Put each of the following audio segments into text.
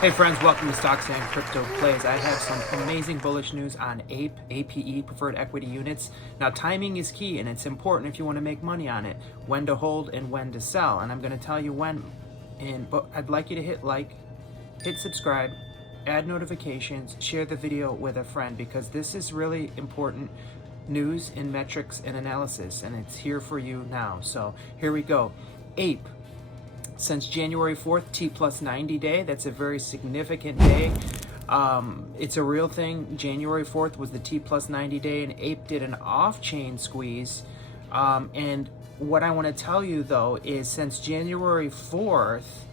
Hey friends, welcome to Stocks and Crypto Plays. I have some amazing bullish news on APE, APE, Preferred Equity Units. Now timing is key and it's important if you want to make money on it, when to hold and when to sell. And I'm going to tell you when, but I'd like you to hit like, hit subscribe, add notifications, share the video with a friend because this is really important news in metrics and analysis and it's here for you now. So here we go. APE. Since January 4th, T+90 day. That's a very significant day. It's a real thing. January 4th was the T+90 day, and APE did an off-chain squeeze. And what I want to tell you, though, is since January 4th,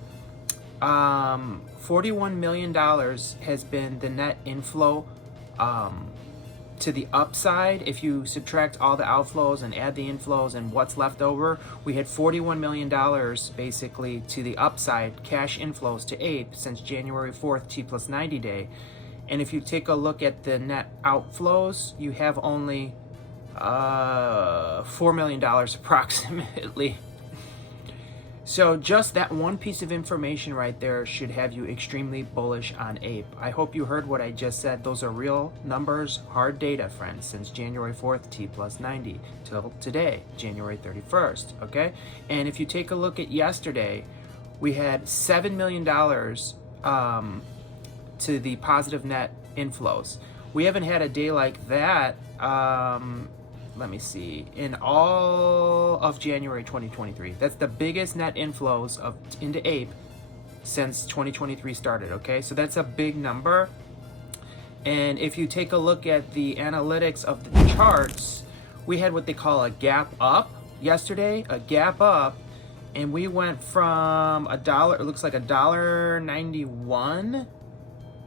$41 million has been the net inflow to the upside. If you subtract all the outflows and add the inflows and what's left over, we had $41 million basically to the upside cash inflows to APE since January 4th T+90 day. And if you take a look at the net outflows, you have only $4 million approximately. So just that one piece of information right there should have you extremely bullish on APE. I hope you heard what I just said. Those are real numbers, hard data, friends, since January 4th, T+90 till today, January 31st, okay? And if you take a look at yesterday, we had $7 million to the positive net inflows. We haven't had a day like that, let me see, in all of January 2023. That's the biggest net inflows into APE since 2023 started, okay? So that's a big number. And if you take a look at the analytics of the charts, we had what they call a gap up yesterday, a gap up, and we went from it looks like $1.91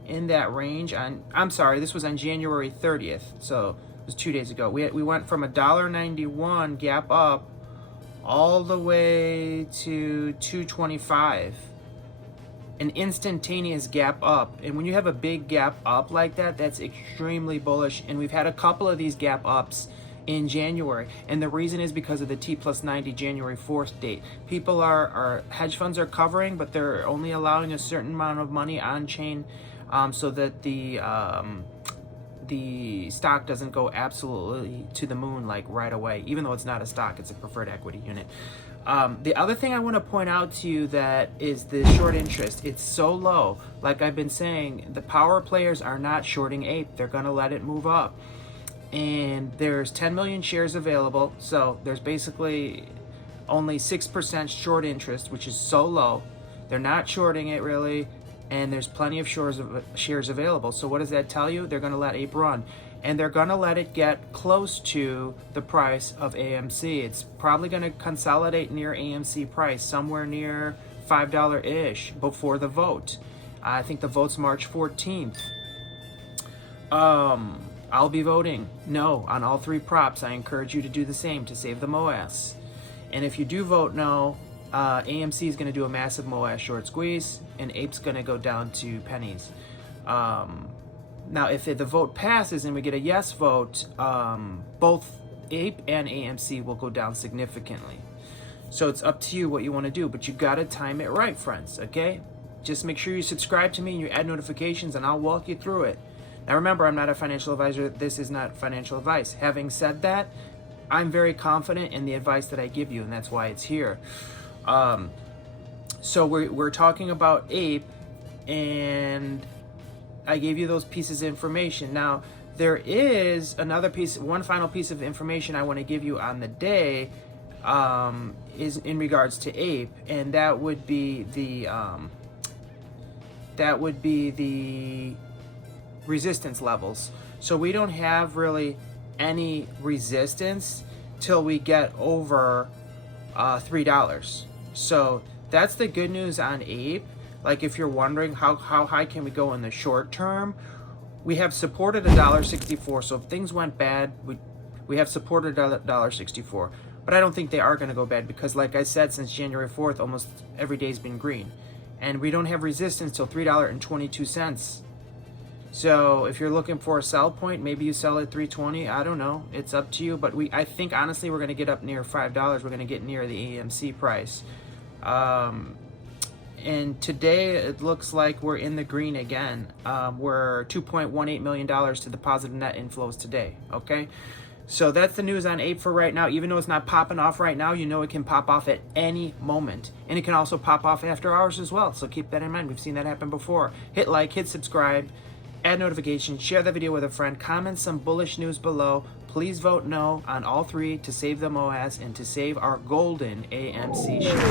in that range I'm sorry, this was on January 30th, so was 2 days ago. We went from $1.91 gap up all the way to $2.25. An instantaneous gap up. And when you have a big gap up like that, that's extremely bullish. And we've had a couple of these gap ups in January. And the reason is because of the T+90 January 4th date. People hedge funds are covering, but they're only allowing a certain amount of money on chain so that the stock doesn't go absolutely to the moon like right away, even though it's not a stock, it's a preferred equity unit. The other thing I want to point out to you that is the short interest. It's so low. Like I've been saying, the power players are not shorting APE. They're going to let it move up. And there's 10 million shares available. So there's basically only 6% short interest, which is so low. They're not shorting it really. And there's plenty of shares available. So what does that tell you? They're going to let APE run. And they're going to let it get close to the price of AMC. It's probably going to consolidate near AMC price, somewhere near $5-ish before the vote. I think the vote's March 14th. I'll be voting no on all three props. I encourage you to do the same to save the MOAS. And if you do vote no, AMC is going to do a massive MOAS short squeeze, and APE's going to go down to pennies. Now, if the vote passes and we get a yes vote, both APE and AMC will go down significantly. So it's up to you what you want to do, but you got to time it right, friends, okay? Just make sure you subscribe to me and you add notifications, and I'll walk you through it. Now, remember, I'm not a financial advisor. This is not financial advice. Having said that, I'm very confident in the advice that I give you, and that's why it's here. So we're talking about APE, and I gave you those pieces of information. Now, there is one final piece of information I want to give you on the day, is in regards to APE, and that would be the resistance levels. So we don't have really any resistance till we get over $3. So that's the good news on APE. Like if you're wondering how high can we go in the short term, we have supported $1.64. So if things went bad, we have supported $1.64. But I don't think they are going to go bad because, like I said, since January 4th, almost every day's been green. And we don't have resistance till $3.22. So if you're looking for a sell point, maybe you sell at $3.20. I don't know. It's up to you. But I think honestly we're going to get up near $5. We're going to get near the AMC price. And today it looks like we're in the green again. We're $2.18 million to the positive net inflows today. Okay, so that's the news on APE for right now. Even though it's not popping off right now, you know it can pop off at any moment, and it can also pop off after hours as well. So keep that in mind. We've seen that happen before. Hit like, hit subscribe, add notifications, share the video with a friend, comment some bullish news below. Please vote no on all three to save the MOAS and to save our golden AMC shares.